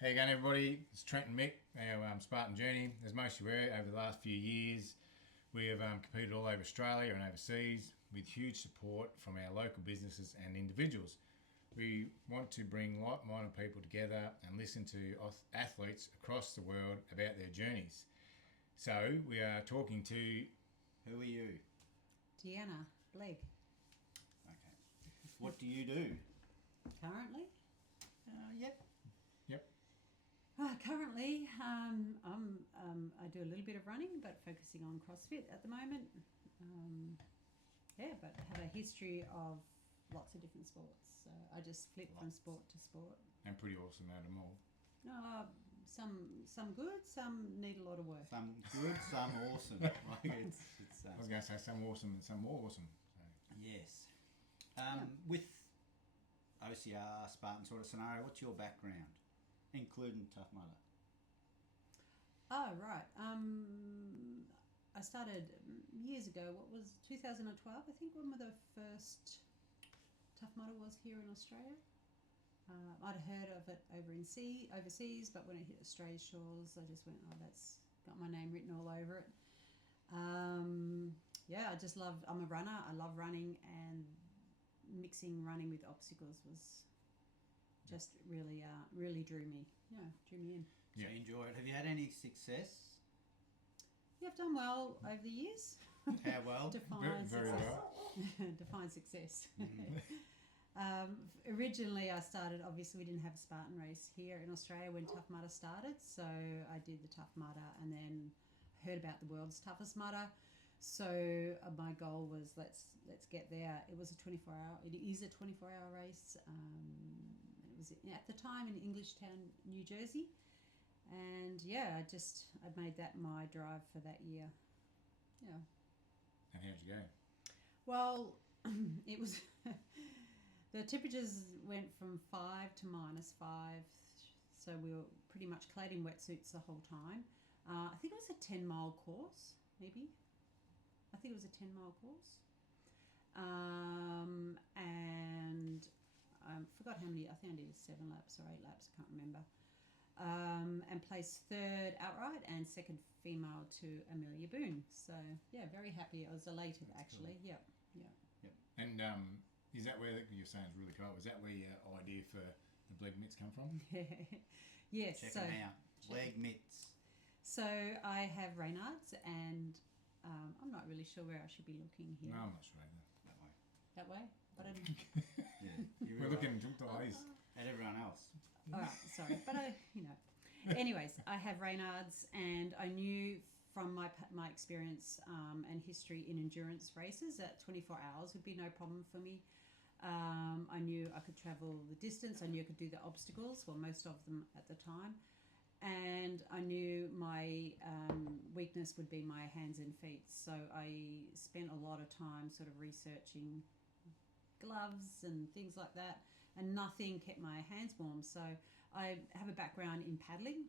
How you going, everybody? It's Trent and Mick, our Spartan journey. As most of you aware, over the last few years, we have competed all over Australia and overseas with huge support from our local businesses and individuals. We want to bring like-minded people together and listen to athletes across the world about their journeys. So we are talking to... Who are you? Deanna Blegg. Okay. What do you do? Currently? Yep. Currently, I do a little bit of running, but focusing on CrossFit at the moment. But have a history of lots of different sports. So I just flip from sport to sport. And pretty awesome at them all. Some good, some need a lot of work. Some good, some awesome. Like I was going to say some awesome and some more awesome. So. Yes. With OCR, Spartan sort of scenario, what's your background? Including Tough Mudder. Oh, right. I started years ago, 2012, I think, when the first Tough Mudder was here in Australia. I'd heard of it overseas, but when it hit Australia's shores, I just went, that's got my name written all over it. I'm a runner. I love running, and mixing running with obstacles was just really drew me in. So you enjoy it. Have you had any success? Yeah, I've done well over the years. How well? Define very success. well. Define success. Originally, I started, obviously we didn't have a Spartan race here in Australia when Tough Mudder started, so I did the Tough Mudder and then heard about the world's toughest mudder. So my goal was let's get there. It was a 24-hour. It is a 24-hour race. It was at the time in Englishtown, New Jersey, and I made that my drive for that year. Yeah. And how'd you go? Well, it was the temperatures went from 5 to -5, so we were pretty much clad in wetsuits the whole time. I think it was a 10-mile course, maybe. I think it was a 10-mile course. And I forgot how many, I think I did 7 laps or 8 laps, I can't remember. And placed third outright and second female to Amelia Boone. So, very happy. I was elated, that's actually. Cool. Yep. And is that where, you're saying it's really cold, is that where your idea for the Blegg mitts come from? Yes. Check them out. Blegg mitts. So I have Reynards, and I'm not really sure where I should be looking here. No, I'm not sure either. That way. That way? But I didn't. We're looking to eyes. At everyone else. All right, sorry. But Anyways, I have Reynards, and I knew from my experience and history in endurance races that 24 hours would be no problem for me. I knew I could travel the distance. I knew I could do the obstacles, well, most of them at the time. And I knew my weakness would be my hands and feet. So I spent a lot of time sort of researching gloves and things like that, and nothing kept my hands warm. So I have a background in paddling.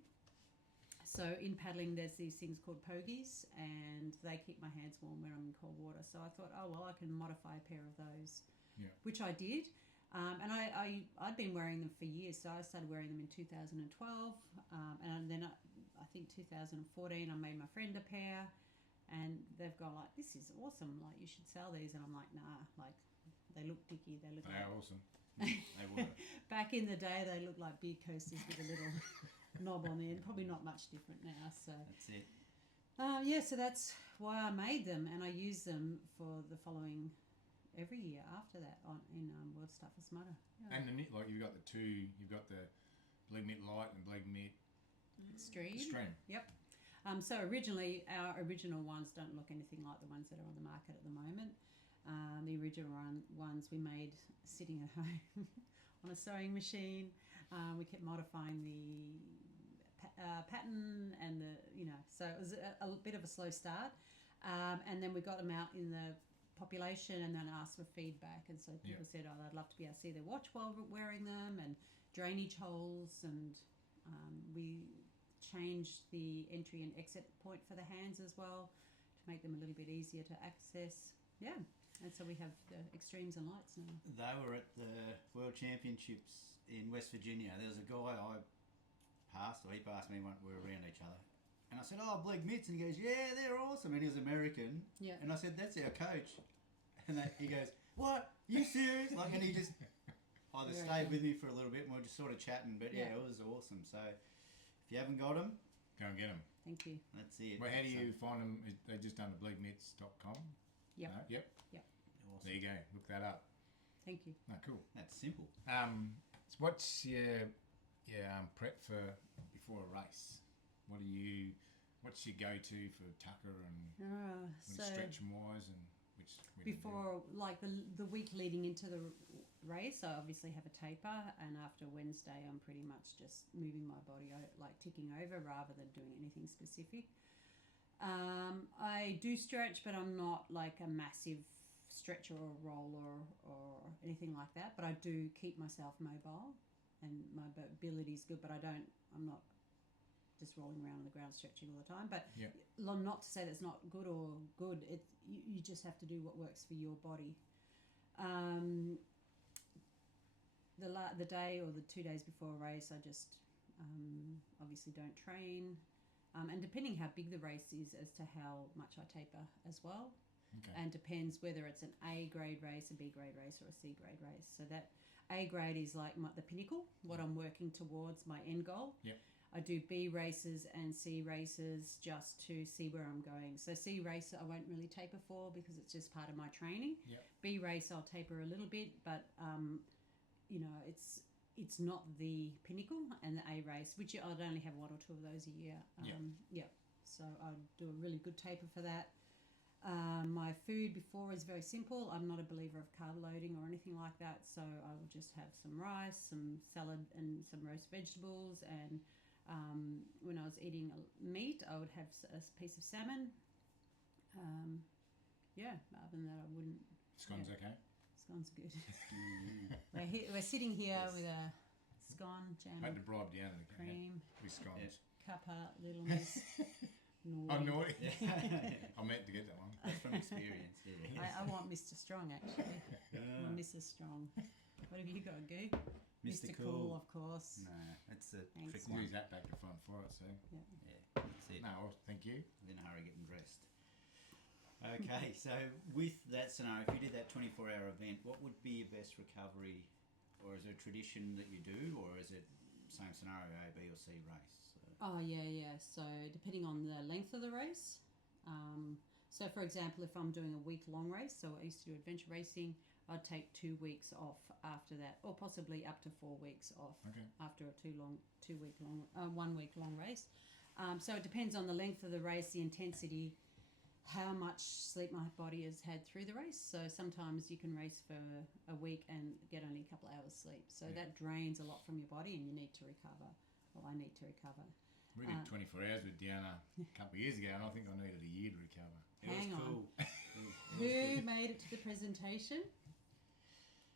So in paddling, there's these things called pogies, and they keep my hands warm when I'm in cold water. So I thought, I can modify a pair of those, which I did. And I'd been wearing them for years, so I started wearing them in 2012. And then I think 2014, I made my friend a pair, and they've gone like, this is awesome, like you should sell these. And I'm like, nah, like they look dicky. They are awesome. They were. Back in the day, they looked like beer coasters with a little knob on the end. Probably not much different now. So that's it. So that's why I made them, and I use them for the following every year after that in World's Toughest Mudder. Yeah. And you've got the two, you've got the Blegg mitt light and Blegg mitt extreme. Yep. So originally, our original ones don't look anything like the ones that are on the market at the moment. The original ones we made sitting at home on a sewing machine. We kept modifying the pattern and so it was a bit of a slow start. And then we got them out in the population and then asked for feedback, and so people said, I'd love to be able to see their watch while wearing them, and drainage holes, and we changed the entry and exit point for the hands as well to make them a little bit easier to access. And so we have the extremes and lights now. They were at the World Championships in West Virginia. There was a guy I passed, or he passed me when we were around each other. And I said, "Oh, Blegg mitts," and he goes, "Yeah, they're awesome." And he was American. Yeah. And I said, "That's our coach." And he goes, "What? You serious?" Like, and he just either Very stayed cool. with me for a little bit, and we were just sort of chatting. But yeah, Yeah. it was awesome. So if you haven't got them, Go and get them. Thank you. that's it. Well, how do So, you find them? They're just under bleggmitts.com? Yep. No? Yep. awesome. There you go. Look that up. Thank you. Oh, cool. That's simple. So what's your prep for before a race? What's your go-to for Tucker and So stretch wise and which we didn't do? before, like the week leading into the race, I obviously have a taper, and after Wednesday, I'm pretty much just moving my body, like ticking over, rather than doing anything specific. I do stretch, but I'm not like a massive stretcher or roller or anything like that. But I do keep myself mobile, and my mobility is good. But I'm not just rolling around on the ground stretching all the time. But Yeah. not to say that's not good or good. You just have to do what works for your body. The day or the 2 days before a race, I just obviously don't train. And depending how big the race is as to how much I taper as well. Okay. And depends whether it's an A grade race, a B grade race, or a C grade race. So that A grade is like the pinnacle, what I'm working towards, my end goal. Yep. I do B races and C races just to see where I'm going. So C race I won't really taper for because it's just part of my training. Yep. B race I'll taper a little bit, but it's not the pinnacle. And the A race, which I'd only have 1 or 2 of those a year. So I do a really good taper for that. My food before is very simple. I'm not a believer of carb loading or anything like that, so I will just have some rice, some salad, and some roast vegetables. And when I was eating meat, I would have a piece of salmon. Other than that, I wouldn't. Scone's okay? Scone's good. We're sitting here Yes. with a scone, jam, I had to bribe Deanna to get cream, with scones. cuppa, little miss. I'm naughty. Yeah. I meant to get that one. That's from experience. Yeah. I want Mr. Strong, actually. Or Mrs. Strong. What have you got, Goo? Mr. Cool, Cool. of course. No, that's a Thanks. trick We'll one. use that back to front for it, so. Yeah, that's it. No, well, thank you. In a hurry getting dressed. Okay, so with that scenario, if you did that 24-hour event, what would be your best recovery? Or is it a tradition that you do, or is it same scenario, A, B or C race? Oh, yeah. So depending on the length of the race. So, for example, if I'm doing a week-long race, so I used to do adventure racing, I'd take 2 weeks off after that, or possibly up to 4 weeks off Okay. after a 1 week long race. So it depends on the length of the race, the intensity, how much sleep my body has had through the race. So sometimes you can race for a week and get only a couple of hours sleep. So Yeah. that drains a lot from your body, and you need to recover. Well, I need to recover. We did 24 hours with Deanna a couple of years ago, and I think I needed a year to recover. It was Hang on. cool. Who made it to the presentation?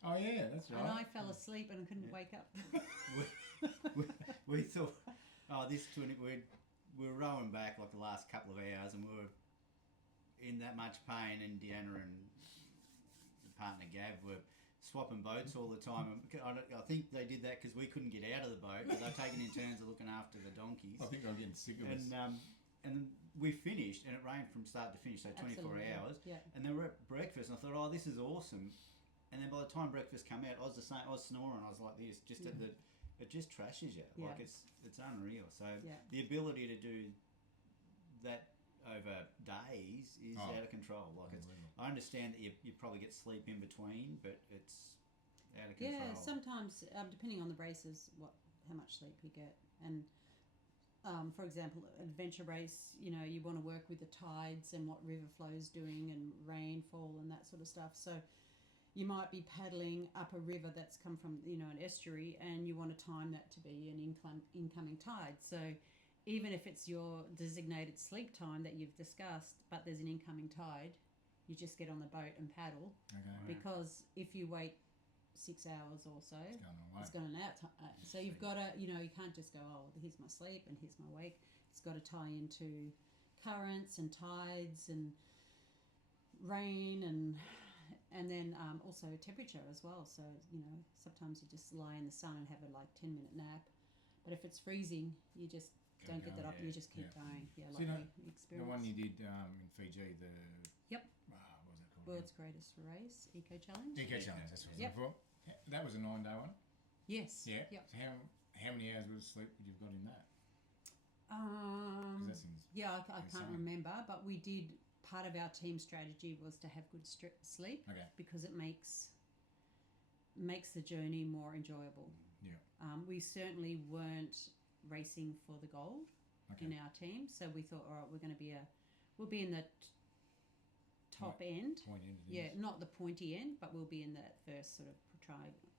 Oh, yeah, that's right. And I fell asleep and couldn't wake up. we thought, we were rowing back like the last couple of hours, and we were in that much pain, and Deanna and the partner Gav were swapping boats all the time. I think they did that because we couldn't get out of the boat, but they're taking in turns of looking after the donkeys. I think I'm getting sick of this. And we finished, and it rained from start to finish, so 24 Absolutely. hours. Yeah. And then we're at breakfast, and I thought, oh, this is awesome. And then by the time breakfast came out, I was the same. I was snoring. I was like this, just at the. It just trashes you. Yeah. Like it's unreal. So Yeah. the ability to do that over days is out of control. Like it's. Unbelievable. I understand that you probably get sleep in between, but it's out of control. Yeah, sometimes depending on the races, how much sleep you get, and for example, adventure race, you want to work with the tides and what river flow's doing and rainfall and that sort of stuff. So you might be paddling up a river that's come from an estuary, and you want to time that to be an incoming tide. So even if it's your designated sleep time that you've discussed, but there's an incoming tide, you just get on the boat and paddle, Okay. because if you wait 6 hours or so, It's going away. it's going out. So you've got to, you can't just go, oh, here's my sleep and here's my wake. It's got to tie into currents and tides and rain and then also temperature as well. So sometimes you just lie in the sun and have a 10-minute nap, But if it's freezing, you just don't get that up. You just keep going. Yeah, So like you know, the experience. The one you did in Fiji, the Yep. what was that called? World's Greatest Race, Eco Challenge. Eco Challenge. That's what I was Yep. looking for. That was a 9-day one. Yes. Yeah. Yep. So how many hours of sleep would you've got in that? 'Cause that seems Yeah, I can't insane. remember, but we did. Part of our team strategy was to have good sleep okay. because it makes the journey more enjoyable. Yeah. We certainly weren't racing for the gold Okay. in our team, so we thought, all right, we'll be in the top end. Point into things. Yeah, not the pointy end, but we'll be in that first sort of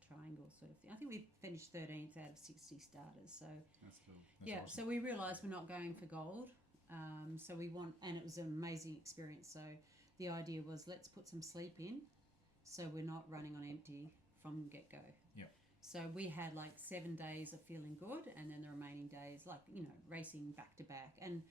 triangle sort of thing. I think we finished 13th out of 60 starters, so That's cool. That's yeah. awesome. So we realised we're not going for gold, so we want, and it was an amazing experience. So the idea was, let's put some sleep in, so we're not running on empty from get go. Yep. So we had like 7 days of feeling good, and then the remaining days, like, you know, racing back to back. And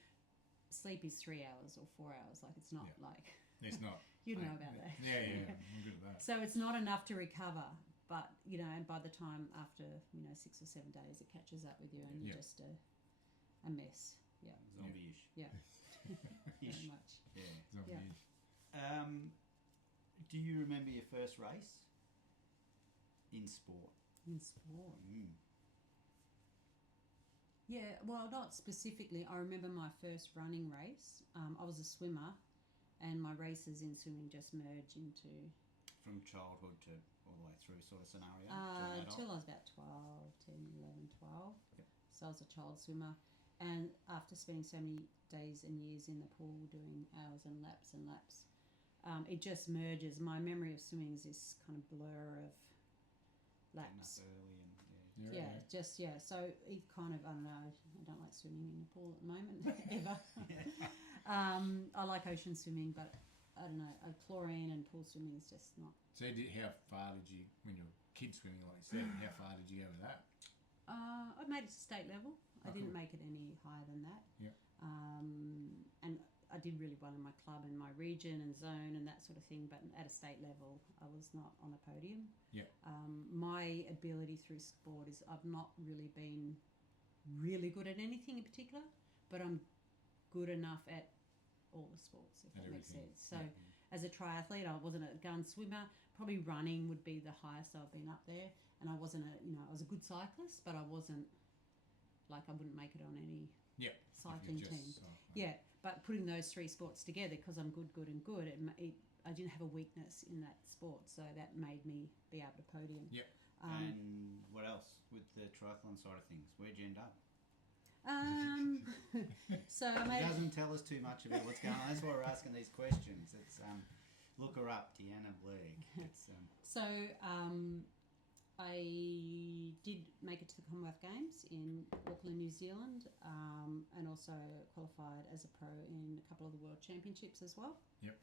sleep is 3 hours or 4 hours. Like, it's not Yeah. like It's not. you know about that. Yeah. I'm good at that. So it's not enough to recover, but you know, and by the time after 6 or 7 days, it catches up with you, and you're Yeah. just a mess. Yeah, Zombie-ish. yeah, Ish. very much. Yeah. Yeah. Do you remember your first race in sport? In sport. Mm. Yeah, well, not specifically. I remember my first running race. I was a swimmer, and my races in swimming just merged into From childhood to all the way through sort of scenario? to adult? till I was about 12, 10, 11, 12. Yep. So I was a child swimmer. And after spending so many days and years in the pool doing hours and laps, it just merges. My memory of swimming is this kind of blur of Getting laps. up early and Yeah. So it kind of, I don't know, I don't like swimming in the pool at the moment, ever. I like ocean swimming, but I don't know, chlorine and pool swimming is just not. So how far did you, when you were kid swimming, like you said, how far did you go with that? I made it to state level. I Oh, didn't cool. make it any higher than that. Yeah. And I did really well in my club and my region and zone and that sort of thing, but at a state level, I was not on a podium. Yeah. My ability through sport is I've not really been really good at anything in particular, but I'm good enough at all the sports, if At that makes everything. sense. So as a triathlete, I wasn't a gun swimmer. Probably running would be the highest I've been up there. And I wasn't I was a good cyclist, but I wasn't, like, I wouldn't make it on any Yeah. cycling team. Yeah, but putting those three sports together, because I'm good, I didn't have a weakness in that sport, so that made me be able to podium. Yep. And what else with the triathlon side of things? Where'd you end up? So I It made doesn't tell us too much about what's going on. That's why we're asking these questions. It's look her up, Deanna Blegg. It's I did make it to the Commonwealth Games in Auckland, New Zealand, and also qualified as a pro in a couple of the World Championships as well. Yep.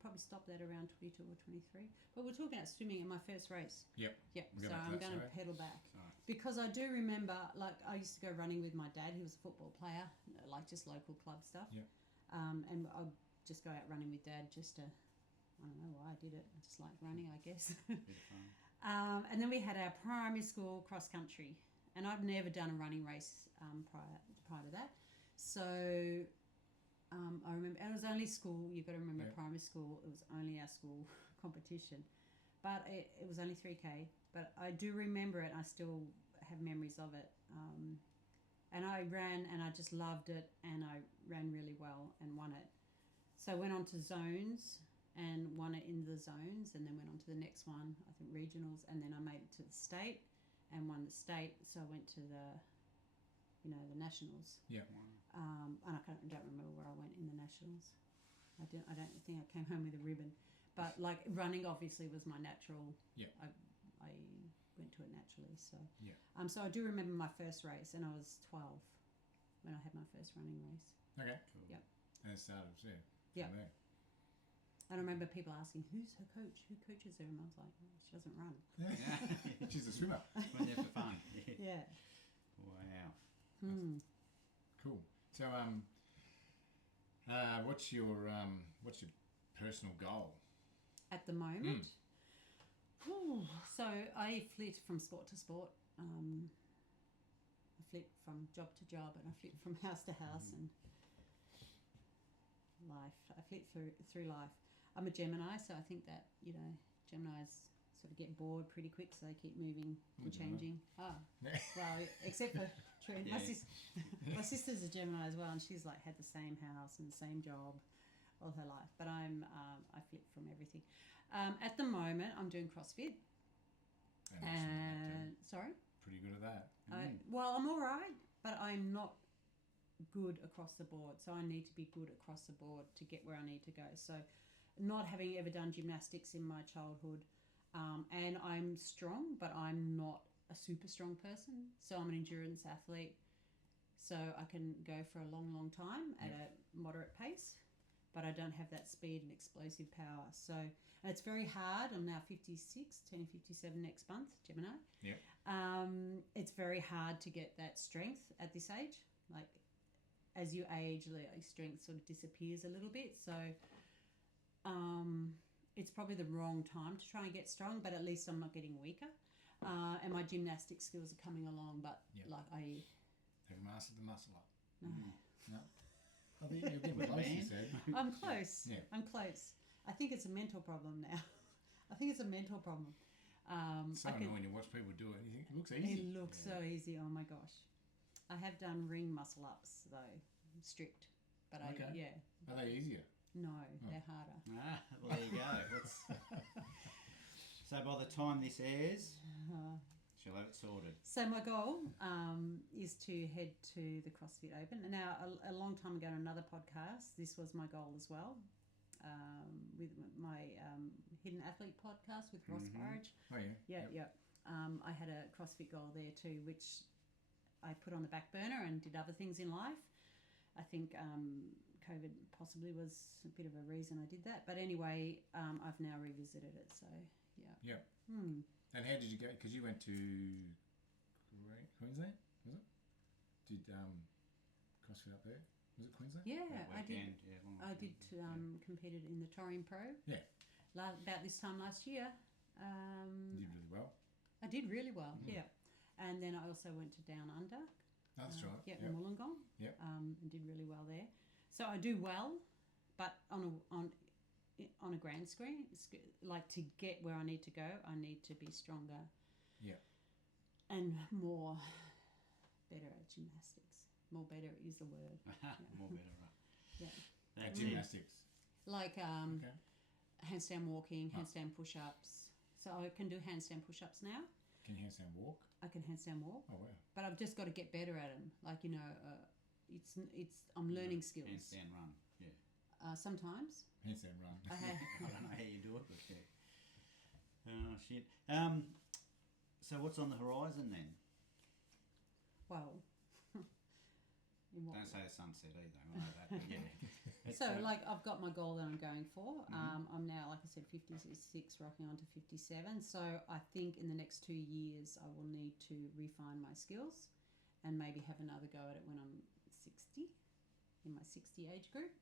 Probably stopped that around 22 or 23. But we're talking about swimming in my first race. Yep. Yep. We'll go So back to I'm that, going to sorry. pedal back. Sorry. Because I do remember, like, I used to go running with my dad. He was a football player, like just local club stuff. Yep. And I'd just go out running with dad just to, I don't know why I did it. I just liked running, I guess. Bit of fun. And then we had our primary school cross country, and I've never done a running race prior to that. So I remember it was only school. You've got to remember Yeah. primary school. It was only our school competition, but it was only 3K. But I do remember it. I still have memories of it. And I ran, and I just loved it, and I ran really well and won it. So I went on to zones and won it in the zones, and then went on to the next one, I think regionals, and then I made it to the state and won the state. So I went to the nationals. Yeah. And I don't remember where I went in the nationals. I don't think I came home with a ribbon, but like running obviously was my natural. Yeah. I went to it naturally. So Yeah. So I do remember my first race, and I was 12 when I had my first running race. Okay. Cool. Yep. And it started, Yeah. from there. And I remember people asking, "Who's her coach? Who coaches her?" And I was like, oh, "She doesn't run." She's a swimmer. Went there for fun. Yeah. Wow. Cool. So, what's your personal goal? At the moment, So I flit from sport to sport. I flit from job to job, and I flit from house to house, and life. I flit through life. I'm a Gemini, so I think that Geminis sort of get bored pretty quick, so they keep moving and changing. Well, except for Trent. Yeah. My sister's a Gemini as well, and she's like had the same house and the same job all her life. But I fit from everything. At the moment, I'm doing CrossFit. And sorry, pretty good at that. Well, I'm all right, but I'm not good across the board. So I need to be good across the board to get where I need to go. So, not having ever done gymnastics in my childhood, and I'm strong, but I'm not a super strong person. So I'm an endurance athlete. So I can go for a long, long time at a moderate pace, but I don't have that speed and explosive power. So, and it's very hard. I'm now 56, turning 57 next month, Gemini. Yep. It's very hard to get that strength at this age. Like, as you age, like, strength sort of disappears a little bit. So, it's probably the wrong time to try and get strong, but at least I'm not getting weaker. And my gymnastic skills are coming along, but Have you mastered the muscle up? No. No. I think you're getting close, you said. I'm close. Yeah. I'm close. I think it's a mental problem now. I think it's a mental problem. So annoying to watch people do it. You think it looks easy. It looks so easy. Oh my gosh. I have done ring muscle ups though, strict. But Okay. I Are they easier? no, they're harder. Well, there you go. So by the time this airs, she'll have it sorted. So my goal is to head to the CrossFit Open. And now, a long time ago on another podcast, this was my goal as well. With my Hidden Athlete podcast with Ross Burridge. Oh yeah. Yeah. I had a CrossFit goal there too, which I put on the back burner and did other things in life. I think COVID possibly was a bit of a reason I did that. But anyway, I've now revisited it. So yeah. Yep. And how did you go? Because you went to Queensland, was it? Did CrossFit up there? Was it Queensland? Yeah, That I did. weekend, I did competed in the Taurine Pro. Yeah. About this time last year. You did really well. I did really well. Yeah. And then I also went to Down Under. Oh, that's right. Yeah, Yep. Wollongong. Yep. And did really well there. So I do well, but on a grand screen, like to get where I need to go, I need to be stronger. Yeah. And better at gymnastics. More better is the word. More better, right? Yeah. At That's gymnastics. Like Okay. handstand walking, handstand push-ups. So I can do handstand push-ups now. Can you handstand walk? I can handstand walk, Oh wow. but I've just got to get better at them. Like it's I'm learning skills. Handstand run, yeah. Sometimes Handstand run. I have. I don't know how you do it, but yeah. Oh, shit. So what's on the horizon then? Well, in what Don't say the sunset either. I know that, but yeah. It's, so like I've got my goal that I'm going for. I'm now, like I said, 56, rocking on to 57. So I think in the next 2 years I will need to refine my skills and maybe have another go at it when I'm 60, in my 60 age group.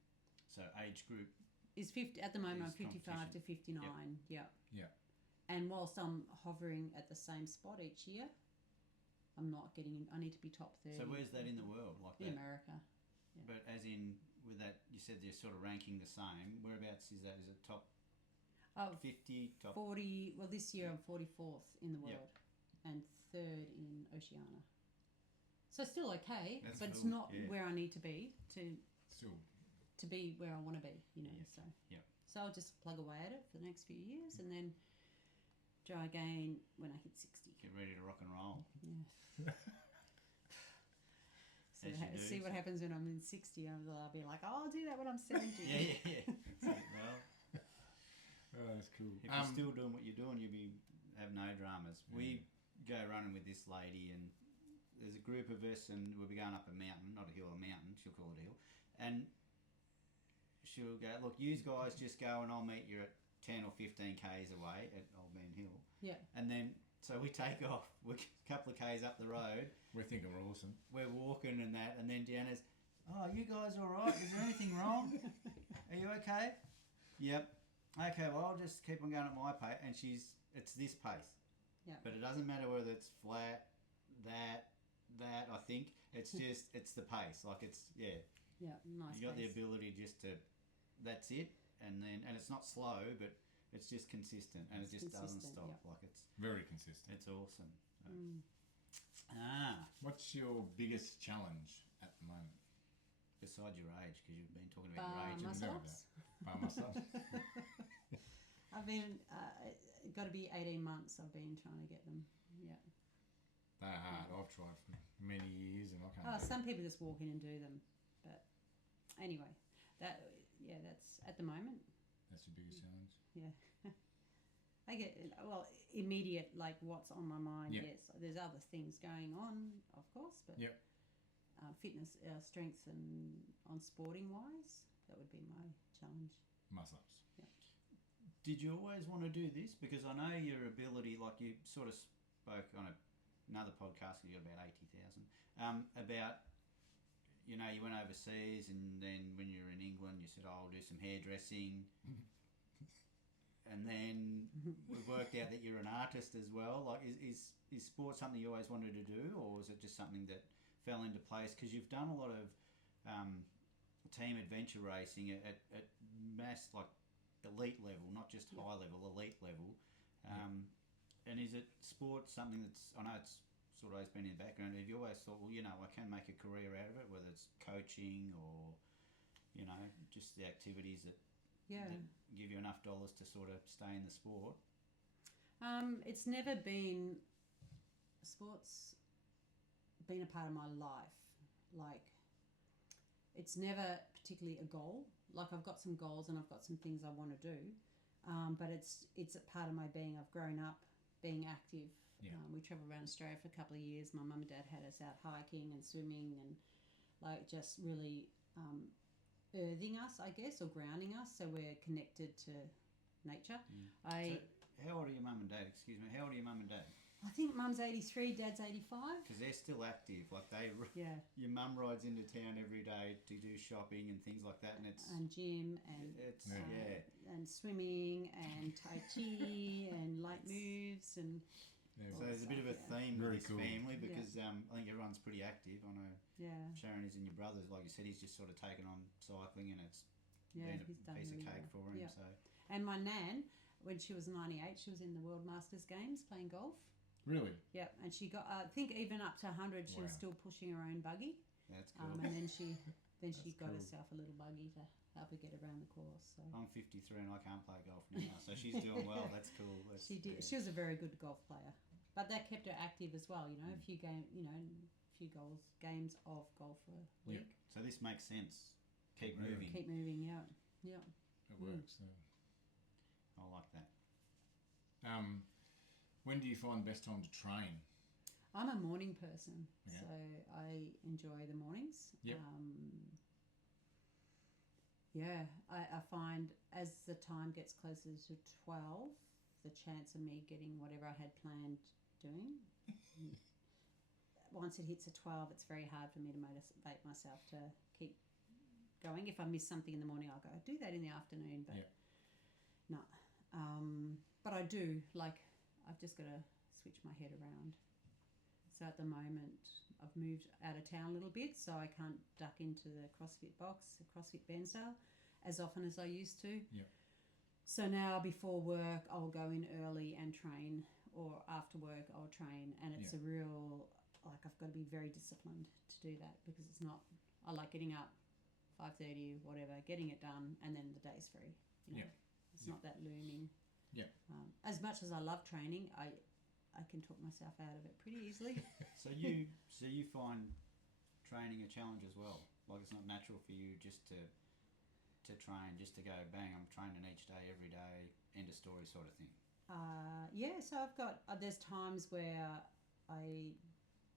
So age group Is 50 at the moment? Is I'm 55 to 59. Yeah. Yeah. And whilst I'm hovering at the same spot each year, I'm not getting in. I need to be top 30. So where's that in the world? Like in that? America? But as in with that, you said you're sort of ranking the same. Whereabouts is that? Is it top Oh, 50? Top 40. Well, this year I'm 44th in the Yep. world and 3rd in Oceania. So still okay, That's but it's cool, not yeah. where I need to be Still. to be where I want to be. You know. Yes. So Yep. so I'll just plug away at it for the next few years and then try again when I hit 60. Get ready to rock and roll. Yeah. As you do, See what so- happens when I'm in 60. I'll be like, oh, I'll do that when I'm 70. Yeah. That's it. Well, Oh, that's cool. if you're still doing what you're doing, you'll have no dramas. We go running with this lady, and there's a group of us, and we'll be going up a mountain, not a hill, a mountain. She'll call it a hill, and she'll go, look, you guys just go, and I'll meet you at 10 or 15 k's away at Old Man Hill. Yeah. And then so we take off. We're a couple of k's up the road. We're thinking we're awesome. We're walking and that, and then Deanna's, oh, you guys all right? Is there anything wrong? Are you okay? Yep. okay, well, I'll just keep on going at my pace, and it's this pace. Yeah. But it doesn't matter whether it's flat, that. I think it's just it's the pace. Like it's Yeah, nice. you got the pace. ability just to. That's it, and it's not slow, but it's just consistent, and it just doesn't consistent, stop. yeah. Like it's Very consistent. it's awesome. So. Mm. What's your biggest challenge at the moment? Besides your age, because you've been talking about your age. Muscle-ups. By myself. I've been got to be 18 months. I've been trying to get them. Yeah. They're hard. I've tried for many years and I can't. Oh, do some people just walk in and do them, but anyway, that's at the moment. That's your biggest challenge. Yeah. I get immediate, like what's on my mind. Yep. Yes, there's other things going on, of course, but Yep. Fitness, strength, and on sporting wise, that would be my challenge. Muscle ups. Did you always want to do this? Because I know your ability, like you sort of spoke on another podcast, you got about 80,000, about, you know, you went overseas and then when you were in England, you said, oh, I'll do some hairdressing. And then we've worked out that you're an artist as well. Like, is sport something you always wanted to do, or was it just something that fell into place? Because you've done a lot of team adventure racing at mass, like, elite level, not just high level, elite level. And is it sport something that's, I know it's sort of always been in the background, have you always thought, well, you know, I can make a career out of it, whether it's coaching or, you know, just the activities that give you enough dollars to sort of stay in the sport? It's never been, sports been a part of my life. Like, it's never particularly a goal. Like, I've got some goals and I've got some things I want to do, but it's a part of my being. I've grown up being active. We travelled around Australia for a couple of years. My mum and dad had us out hiking and swimming and, like, just really earthing us, I guess, or grounding us, so we're connected to nature. So how old are your mum and dad? Excuse me. How old are your mum and dad? I think mum's 83, dad's 85. Because they're still active. Like Yeah. Your mum rides into town every day to do shopping and things like that, and it's And gym and and swimming and tai chi and light moves and so there's a bit of a theme Very with this cool. family because I think everyone's pretty active. I know Sharon is, and your brother's, like you said, he's just sort of taken on cycling, and it's been a he's done piece really of cake well. for him. Yeah. So And my nan, when she was 98, she was in the World Masters Games playing golf. Really? Yeah, and she got, I think even up to 100, she was Wow. still pushing her own buggy. that's cool. And then she got cool. herself a little buggy to help her get around the course. So I'm 53 and I can't play golf now, so she's doing well. That's cool. she did. She was a very good golf player, but that kept her active as well. You know, a few games of golf a week. So this makes sense. Keep moving. Keep moving. Yeah. It works. I like that. When do you find the best time to train? I'm a morning person, Yeah. so I enjoy the mornings. Yep. I find as the time gets closer to 12, the chance of me getting whatever I had planned doing, once it hits a 12, it's very hard for me to motivate myself to keep going. If I miss something in the morning, I'll go, do that in the afternoon, but no. But I do, like, I've just got to switch my head around. So at the moment, I've moved out of town a little bit, so I can't duck into the CrossFit box, the CrossFit Bairnsdale, as often as I used to. Yep. So now before work, I'll go in early and train, or after work, I'll train. And it's a real, like, I've got to be very disciplined to do that, because it's not, I like getting up 5:30, whatever, getting it done, and then the day's free. You know? It's not that looming. Yeah. As much as I love training, I can talk myself out of it pretty easily. So you find training a challenge as well? Like, it's not natural for you just to train, just to go bang, I'm training each day, every day, end of story sort of thing? So I've got, there's times where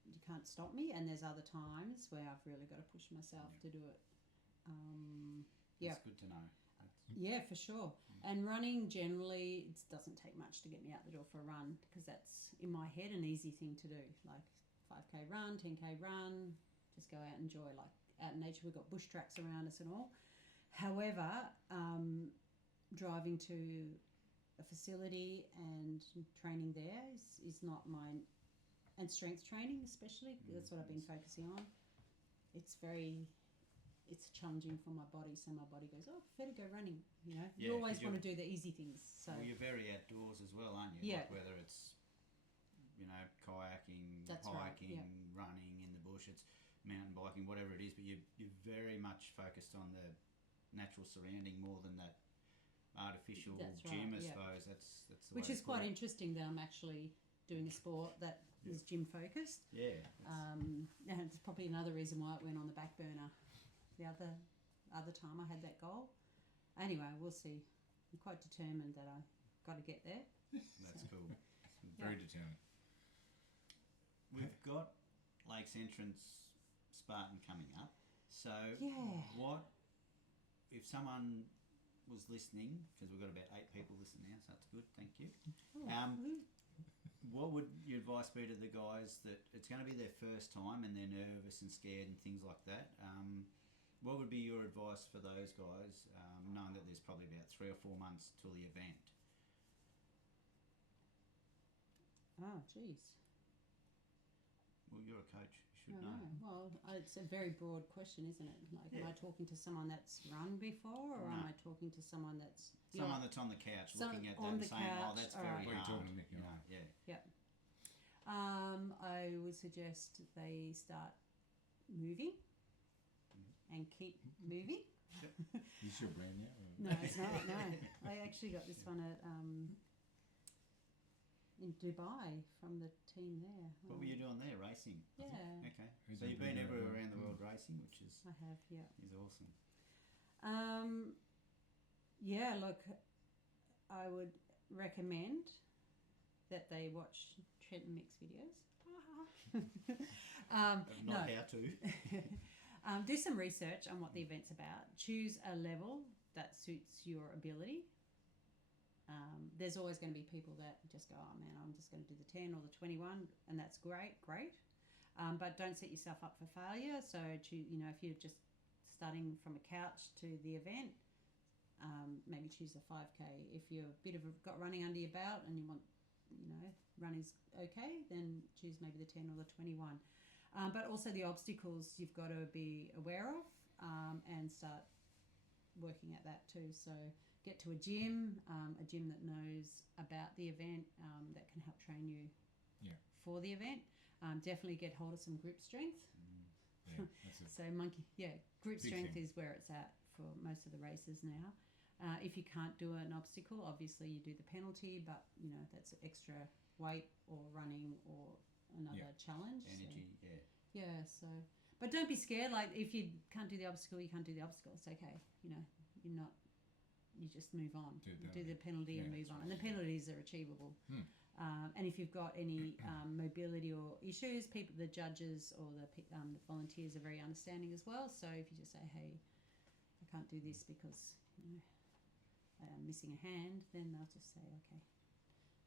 you can't stop me, and there's other times where I've really got to push myself to do it. That's good to know. Yeah, for sure. And running generally, it doesn't take much to get me out the door for a run, because that's, in my head, an easy thing to do. Like 5k run, 10k run, just go out and enjoy, like, out in nature. We've got bush tracks around us and all. However, driving to a facility and training there is not my, and strength training especially, that's what I've been focusing on. It's challenging for my body, so my body goes, oh, better go running, you know. You Yeah, always 'cause want to do the easy things, so Well, you're very outdoors as well, aren't you? Yeah. Like whether it's, you know, kayaking, That's right, hiking, yeah. running in the bush, it's mountain biking, whatever it is, but you're very much focused on the natural surrounding more than that artificial That's gym, right, I yeah. suppose. That's the which way is to put quite it. interesting that I'm actually doing a sport that is gym focused. Yeah. And it's probably another reason why it went on the back burner the other time I had that goal. Anyway, we'll see. I'm quite determined that I got to get there. That's cool. Very determined. We've got Lakes Entrance Spartan coming up. So Yeah. what if someone was listening, because we've got about 8 people listening now, so that's good, thank you. Woo. What would your advice be to the guys that it's going to be their first time and they're nervous and scared and things like that? What would be your advice for those guys, knowing that there's probably about 3 or 4 months till the event? Oh, jeez. Well, you're a coach, you I should know. know. Well, it's a very broad question, isn't it? Like, am Yeah. I talking to someone that's run before, or am No. I talking to someone that's Someone that's on the couch Some- looking at that on and the saying, "Oh, couch, that's all very right. What are you hard." talking to Nick, You you know, know? yeah. I would suggest they start moving and keep moving. Is your brand now? No, it's not. No, I actually got this one at in Dubai from the team there. What were you doing there? Racing? I think? Yeah. Okay. Who's So the you've been big everywhere one? around the world racing, which is I have, yeah. awesome. Yeah, look, I would recommend that they watch Trent and Mick's videos. Not no. how to. Do some research on what the event's about. Choose a level that suits your ability. There's always going to be people that just go, oh man, I'm just going to do the 10 or the 21, and that's great. But don't set yourself up for failure. So, if you're just starting from a couch to the event, maybe choose a 5K. If you're got running under your belt and you want, running's okay, then choose maybe the 10 or the 21. But also the obstacles you've got to be aware of and start working at that too. So get to a gym that knows about the event, that can help train you for the event. Definitely get hold of some group strength. Yeah, that's it. So group Big strength thing. is where it's at for most of the races now. If you can't do an obstacle, obviously you do the penalty, but that's extra weight or running or another challenge. Energy, So, yeah. So, but don't be scared. Like if you can't do the obstacle, you can't do the obstacle. It's okay. You're not. You just move on. Do the penalty and Yeah, move that's on. right. And the penalties are achievable. And if you've got any mobility or issues, the judges or the volunteers are very understanding as well. So if you just say, "Hey, I can't do this because I'm missing a hand," then they'll just say, "Okay,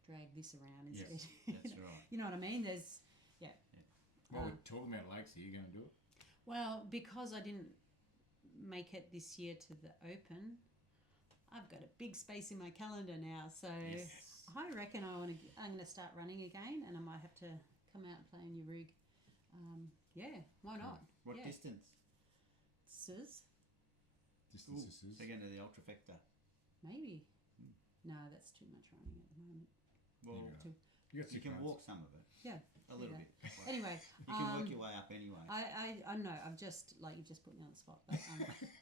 drag this around instead." that's right. You know what I mean? There's Well, we're talking about lakes. Are you going to do it? Well, because I didn't make it this year to the Open, I've got a big space in my calendar now. So Yes. I reckon I'm going to start running again, and I might have to come out and play in your rig. Why not? What Yeah. distance? Sis, Distances. So going to the ultrafecta. maybe. No, that's too much running at the moment. Well, You got you can cards. walk some of it. Yeah. A little Yeah. bit. Anyway, You can work your way up anyway. I know. I've just you've just put me on the spot, but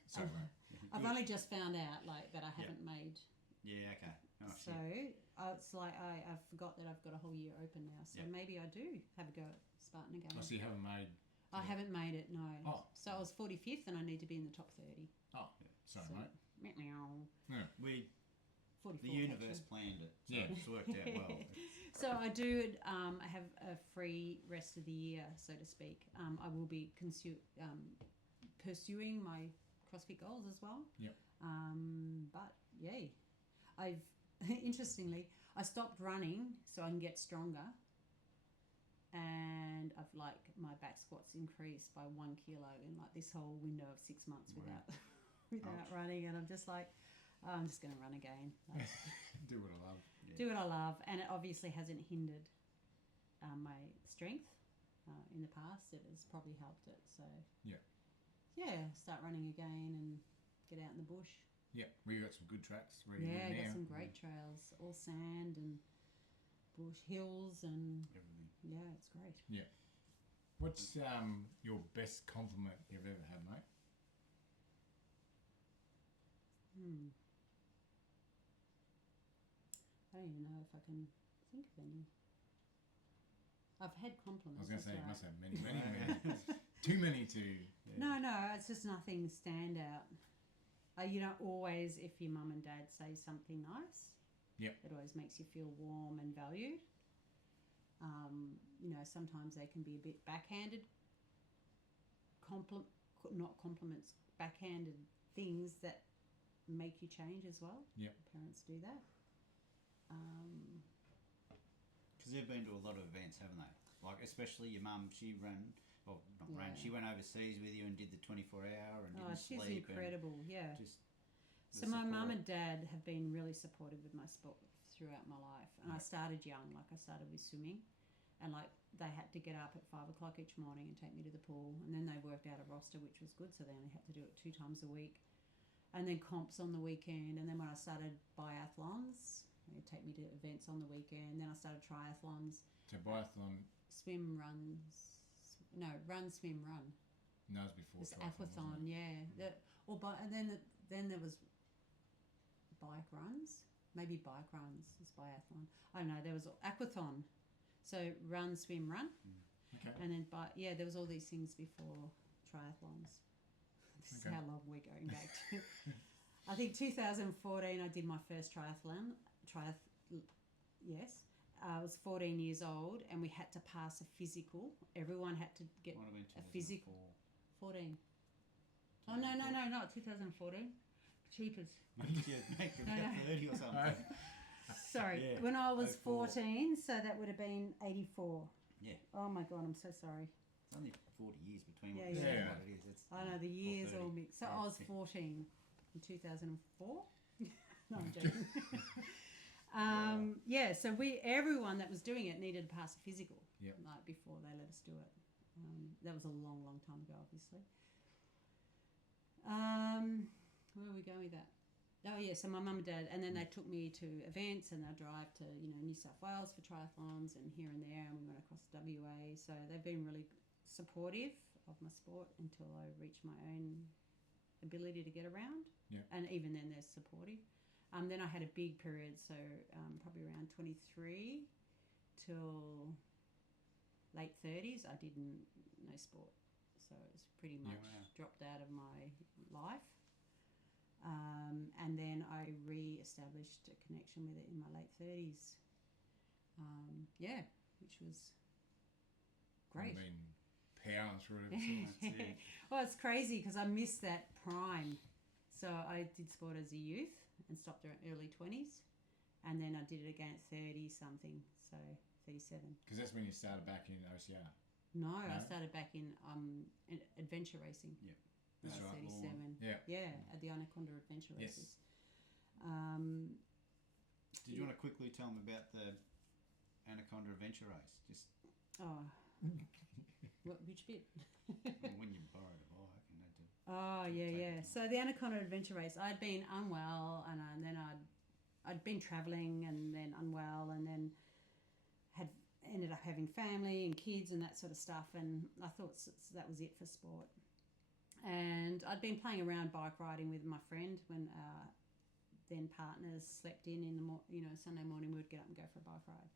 Sorry, mate. I've only just found out that I haven't made. Yeah, okay. Oh, So shit. it's like I forgot that I've got a whole year open now. So Yeah. maybe I do have a go at Spartan again. Oh, so you haven't made. I haven't made it, no. Oh. So I was 45th and I need to be in the top 30. Oh, sorry, So- mate. Meow. Yeah. We 44th, the universe actually. planned it, so Yeah. it's worked out well. So I do have a free rest of the year, so to speak. I will be pursuing my CrossFit goals as well. Yep. But yay, I've interestingly I stopped running so I can get stronger, and I've my back squats increased by 1 kilo in this whole window of 6 months Wow. without Ouch. running, and I'm just like, Oh, I'm just going to run again. Like, Do what I love. do what I love, and it obviously hasn't hindered my strength in the past. It has probably helped it. So start running again and get out in the bush. Yeah, we got some good tracks ready Yeah, now. got some great trails, all sand and bush hills and Everything. yeah, it's great. Yeah. What's your best compliment you've ever had, mate? I don't even know if I can think of any. I've had I compliments. was going to say that's you right. must have many, many, many. Too many to... No, it's just nothing stand out. You don't always, if your mum and dad say something nice, Yep. it always makes you feel warm and valued. Sometimes they can be a bit backhanded, not compliments, backhanded things that make you change as well. Yep. Parents do that. Because they've been to a lot of events, haven't they? Like, especially your mum, she ran, well, not ran, she went overseas with you and did the 24-hour and didn't She's sleep. incredible, yeah. Just So my mum and dad have been really supportive of my sport throughout my life. And I started young, like I started with swimming. And like they had to get up at 5 o'clock each morning and take me to the pool. And then they worked out a roster, which was good. So they only had to do it 2 times a week. And then comps on the weekend. And then when I started biathlons, they'd take me to events on the weekend. Then I started triathlons. So biathlon... Swim, run, swim, run. No, it was before It's triathlon, aquathon, wasn't it? And then there was bike runs. Maybe bike runs is biathlon. I don't know. There was aquathon, so run, swim, run, Okay. and then there was all these things before triathlons. This is Okay. how long we're going back to. I think 2014 I did my first triathlon. Yes. I was 14 years old and we had to pass a physical. Everyone had to get Might have been a physical. 2004. 14. Oh, no, not 2014. Cheapers. Make it about 30 or something. Sorry. Yeah, When I was 04. 14, so that would have been 84. Yeah. Oh my God, I'm so sorry. It's only 40 years between what Yeah, you say yeah. and what it is. It's I know the years 30. all mixed. So Yeah. I was 14 in 2004. No, I'm joking. So everyone that was doing it needed to pass a physical. Yep. Like before they let us do it. That was a long, long time ago, obviously. Where are we going with that? Oh yeah, so my mum and dad, and then they took me to events, and I drive to New South Wales for triathlons and here and there, and we went across WA. So they've been really supportive of my sport until I reached my own ability to get around. Yeah. And even then, they're supportive. Then I had a big period, so probably around 23 till late 30s, I did no sport. So it was pretty much dropped out of my life. And then I re-established a connection with it in my late 30s. Which was great. I've been powering through it ever since. Well, it's crazy because I missed that prime. So I did sport as a youth and stopped around early 20s. And then I did it again at 30-something, so 37. Because that's when you started back in OCR. No, I started back in adventure racing. Yeah. That's I was right. 37. Yeah. At the Anaconda Adventure Yes. Races. Did you want to quickly tell them about the Anaconda Adventure Race? Just Which bit? when you borrowed a bike and had to... Oh, yeah. So the Anaconda Adventure Race, I'd been unwell and then I'd been travelling and then unwell and then had ended up having family and kids and that sort of stuff, and I thought that was it for sport. And I'd been playing around bike riding with my friend when then partners slept in the Sunday morning we would get up and go for a bike ride.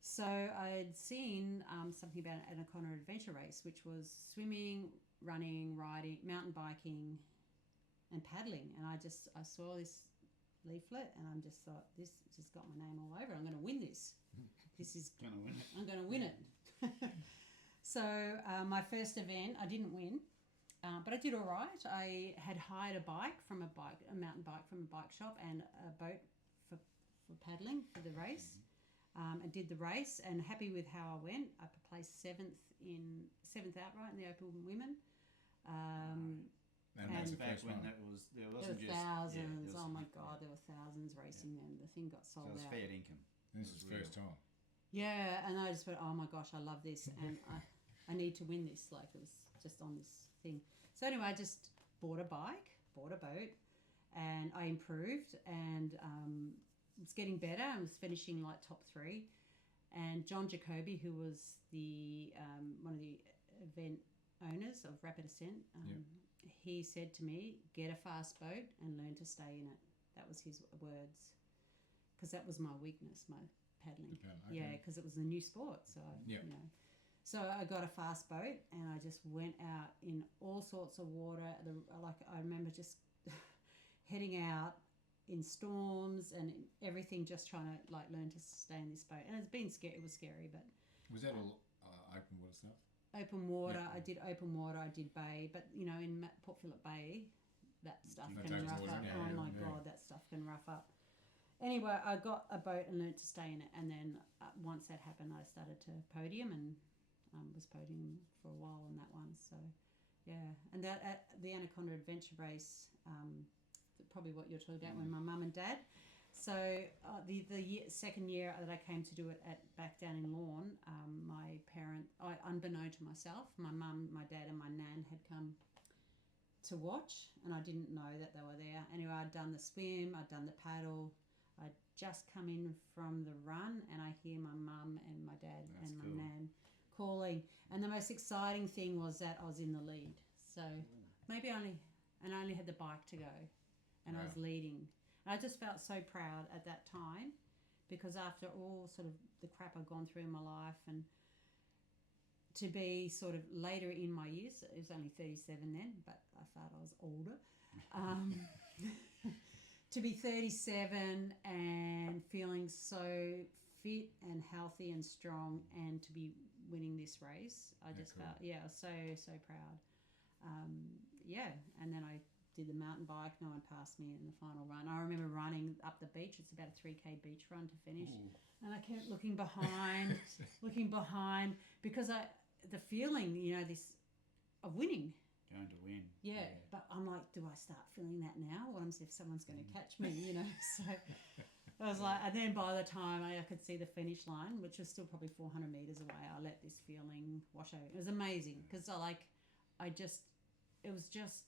So I'd seen something about an Anaconda Adventure Race, which was swimming, running, riding, mountain biking, and paddling. And I saw this leaflet, and I just thought, this just got my name all over. I'm going to win this. This is Gonna win it. I'm going to win it. So my first event, I didn't win, but I did all right. I had hired a mountain bike from a bike shop, and a boat for paddling for the race. I did the race and happy with how I went. I placed seventh outright in the Open Women. And And that's the back first when one. there There wasn't were just thousands. there was- Oh my God, there were thousands racing then. The thing got So sold it was out. fair income. This It is was the first time. Yeah, and I just went, oh my gosh, I love this, and I need to win this. Like, it was just on this thing. So anyway, I just bought a bike, bought a boat, and I improved, and was getting better. I was finishing like top 3, and John Jacoby, who was the one of the event owners of Rapid Ascent, he said to me, get a fast boat and learn to stay in it. That was his words, because that was my weakness, my paddling. Okay. Yeah, because it was a new sport. So, Yeah. you know. So I got a fast boat and I just went out in all sorts of water. Like I remember just heading out in storms and everything, just trying to like learn to stay in this boat. And it's been scary. It was scary, but Was that all open water stuff? open water. Yeah. I did open water. I did bay, but you know, in Port Phillip Bay, that stuff That can takes rough water, up. yeah, Oh yeah, my yeah. God, that stuff can rough up. Anyway, I got a boat and learned to stay in it, and then once that happened, I started to podium and was podium for a while on that one. So, yeah, and that at the Anaconda Adventure Race, probably what you're talking about, when my mum and dad. So the second year that I came to do it back down in Lorne, my parent, unbeknown to myself, my mum, my dad, and my nan had come to watch, and I didn't know that they were there. Anyway, I'd done the swim, I'd done the paddle. I'd just come in from the run, and I hear my mum and my dad That's and my cool. nan calling. And the most exciting thing was that I was in the lead. So maybe I only had the bike to go, and I was leading. And I just felt so proud at that time, because after all sort of the crap I'd gone through in my life, and to be sort of later in my years, it was only 37 then, but I thought I was older. To be 37 and feeling so fit and healthy and strong, and to be winning this race, I just cool. felt, I was so proud. And then I did the mountain bike. No one passed me in the final run. I remember running up the beach. It's about a 3K beach run to finish. Ooh. And I kept looking behind, because the feeling, this of winning. Going to win. Yeah, but I'm like, do I start feeling that now? What if someone's going to catch me, So I was like, and then by the time I could see the finish line, which was still probably 400 meters away, I let this feeling wash over. It was amazing, because it was just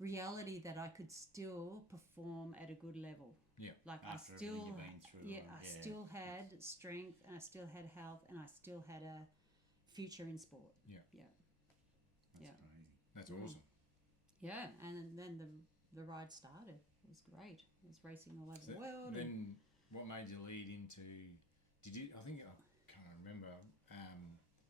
reality that I could still perform at a good level. Yeah. After everything you've been through. I still had strength, and I still had health, and I still had a future in sport. Yeah. Yeah. That's Yeah. crazy. That's awesome. Yeah, and then the ride started. It was great. I was racing all over So the world. Then what made you lead into? Did you? I think I can't remember.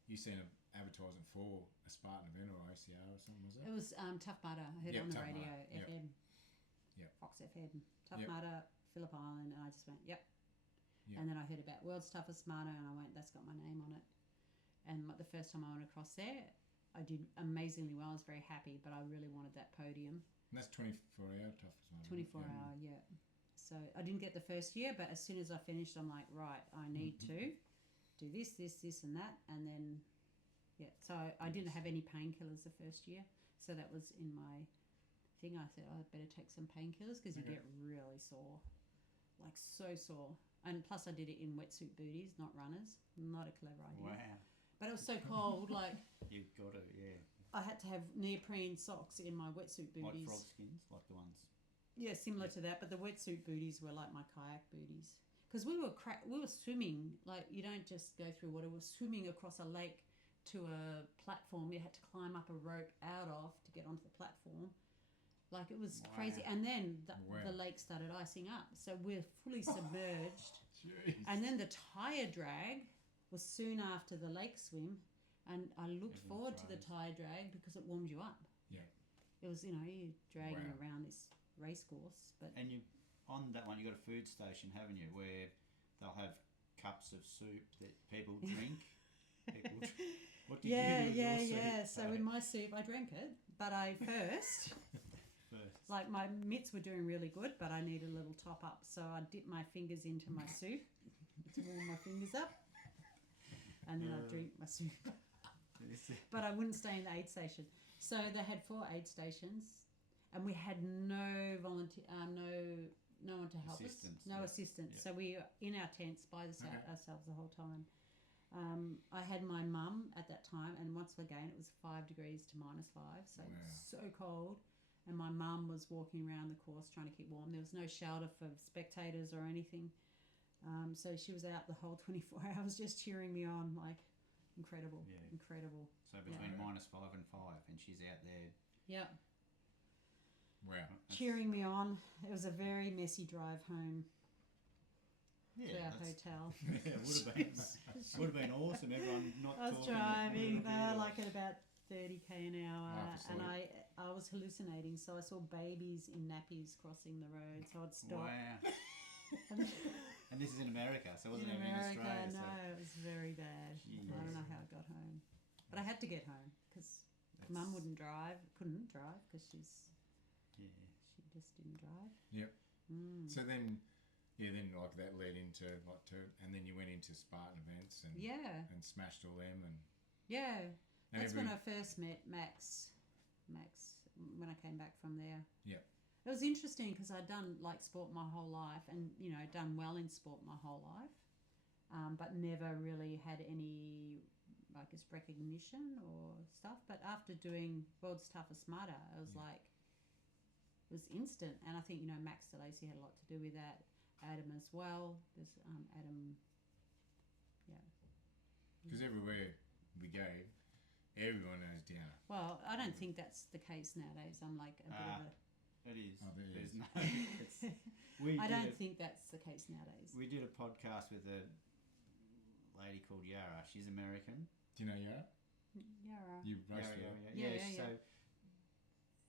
You seen an advertisement for a Spartan event or ACR or something, was it? It was Tough Mudder. I heard it Yep, on the Tough radio, Mudder. Yep. FM. Yep. Fox FM. Tough Yep. Mudder, Phillip Island, and I just went, yep. Yep. And then I heard about World's Toughest Mudder, and I went, that's got my name on it. And the first time I went across there, I did amazingly well. I was very happy, but I really wanted that podium. And that's 24-hour toughest one. 24 hour, yeah. So I didn't get the first year, but as soon as I finished, I'm like, right, I need to do this, and that. And then, so I didn't have any painkillers the first year. So that was in my thing. I said, I better take some painkillers, because you get really sore, like so sore. And plus I did it in wetsuit booties, not runners. Not a clever idea. Wow. But it was so cold, like You've got to, I had to have neoprene socks in my wetsuit booties. Like frog skins, like the ones. Yeah, similar to that, but the wetsuit booties were like my kayak booties. Because we were swimming, like you don't just go through water. We were swimming across a lake to a platform. You had to climb up a rope out of to get onto the platform. Like it was crazy. And then the lake started icing up. So we're fully submerged. Jeez. And then the tire drag was soon after the lake swim. And I looked forward to the tire drag because it warmed you up. Yeah. It was, you're dragging around this race course. But And you, on that one, you got a food station, haven't you, where they'll have cups of soup that people drink. What did you do with your soup? Yeah. So in my soup, I drank it, but I first, like my mitts were doing really good, but I needed a little top up. So I dipped my fingers into my soup to warm my fingers up, and then I drink my soup. But I wouldn't stay in the aid station. So they had 4 aid stations, and we had no volunteer, no one to help Assistance, us, no yeah. assistance. Yeah. So we were in our tents by Okay. ourselves the whole time. I had my mum at that time, and once again it was 5 degrees to -5, so Wow. so cold. And my mum was walking around the course trying to keep warm. There was no shelter for spectators or anything. So she was out the whole 24 hours just cheering me on, like incredible, Yeah. incredible. So between Yeah. -5 and 5, and she's out there. Yeah, Wow. That's- cheering me on. It was a very messy drive home Yeah, to our that's- hotel. yeah, it would have been awesome. Everyone not I was talking. driving, they Yeah. were like at about 30k an hour, Oh, for and sleep. I was hallucinating. So I saw babies in nappies crossing the road. So I'd stop. Wow. And And this is in America, so it wasn't in even America, in Australia. no, it was very bad. I don't know how I got home, but I had to get home because So Mum couldn't drive because Yeah. she just didn't drive. Yep. Mm. So then like that led into and then you went into Spartan events and Yeah, and smashed all them and that's every- when I first met Max. When I came back from there. Yep. It was interesting because I'd done like sport my whole life, and done well in sport my whole life, but never really had any, I guess, recognition or stuff. But after doing World's Toughest Smarter, it was like it was instant, and I think Max DeLacy had a lot to do with that. Adam as well. There's Adam. because everywhere we go, everyone knows Deanna. Well, I don't think that's the case nowadays. I'm like a bit of a. It is. Oh, there There's is. no. I don't think that's the case nowadays. We did a podcast with a lady called Yara. She's American. Do you know Yara? Yeah. You raced Yara, with her. Yeah. So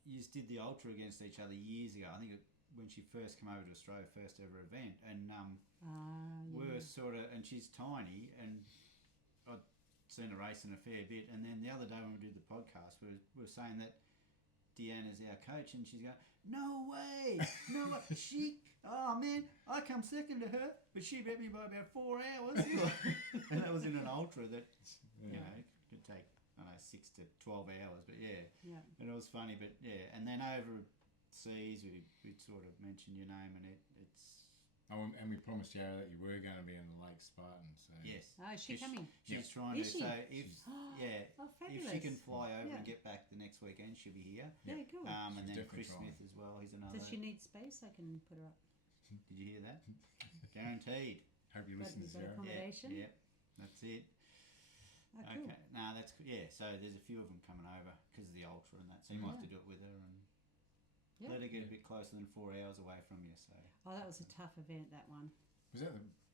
you just did the ultra against each other years ago. I think when she first came over to Australia, first ever event, and we were sort of, and she's tiny, and I'd seen her racing a fair bit. And then the other day when we did the podcast, we were saying that Deanna's our coach, and she's going, "No way, no way." Oh man, I come second to her, but she beat me by about 4 hours. And that was in an ultra that could take 6 to 12 hours, but yeah. And it was funny, but yeah. And then overseas, we'd sort of mention your name, and it's. Oh, and we promised Yara that you were going to be in the Lake Spartan. So Yes. Oh, is she coming? She's trying Is to. she? So if Oh, fabulous. if she can fly over Yeah. and get back the next weekend, she'll be here. Yeah, cool. And She's then definitely Chris trying. Smith as well. He's another. Does she need space? I can put her up. Did you hear that? Guaranteed. hope you Got- listen you to got Yara. accommodation? Yep. That's it. Oh, cool. Okay. No, that's yeah. So there's a few of them coming over because of the ultra and that. So you might have to do it with her and Yeah. let her get a bit closer than 4 hours away from you. So Oh, that was a tough event, that one. Was that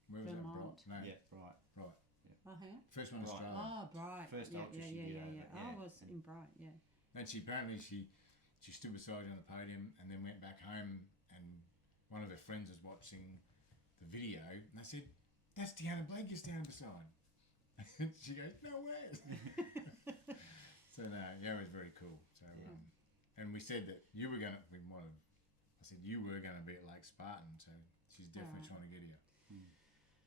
where was that? Vermont. Bright? No. yeah, right. Oh, hang on. First one in Right. Australia. Oh, Bright. First yeah, ultra yeah, she yeah, did yeah, over, yeah. yeah. I was in Bright, yeah. And she apparently she stood beside you on the podium and then went back home, and one of her friends was watching the video, and they said, "That's Deanna Blegg you're standing beside." And she goes, "No way." So no, yeah, it was very cool. So Yeah. and we said that you were gonna. I said you were gonna be at Lake Spartan, so she's definitely Alright. trying to get here Mm.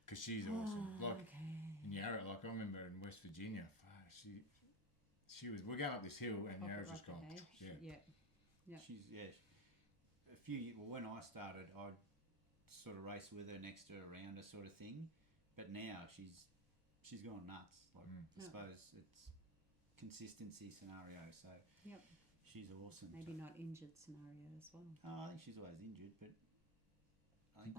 because she's awesome. Like Okay. in Yarra, like I remember in West Virginia, she was. We're going up this hill, and Pop it Yarra's right just gone. there. Yeah. Yeah. She's a few. Well, when I started, I'd sort of race with her next to her, around her, sort of thing. But now she's gone nuts. Like I Yeah. suppose it's consistency scenario. So Yep. she's awesome. Maybe not injured scenario as well. Oh, I think she's always injured, but I think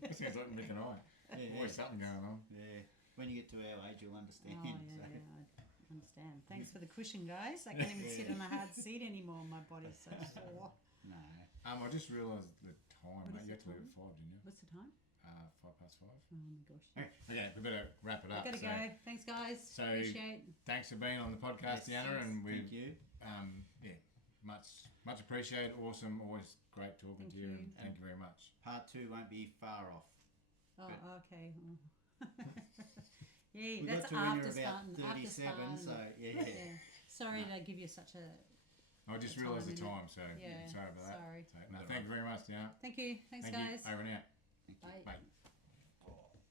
That sounds like Nick and I. yeah, Always something going on. yeah. When you get to our age, you'll understand. Oh, yeah, so. I understand. Thanks for the cushion, guys. I can't even sit on a hard seat anymore. My body's so sore. No. I just realised the time. What Mate. is You the had to leave time? at 5, didn't you? What's the time? 5:05. Oh my gosh. Okay, we better wrap it up. Gotta So, go. Thanks, guys. so- Appreciate. thanks for being on the podcast, Deanna, and we Thank you. much appreciated. Awesome, always great talking Thank to you, you. and thank you very much. Part 2 won't be far off. Oh, Good. okay. Oh. Yeah, We that's got to when after you're about Spartan. 37, After so Spartan. yeah. Sorry to give you such a. I just The realised the time, time, so Yeah, sorry about that. sorry. So, no, thank you very much, Deanna. Thank you. Thanks, Thank guys. you. Over and out. Thank you. Bye. Bye.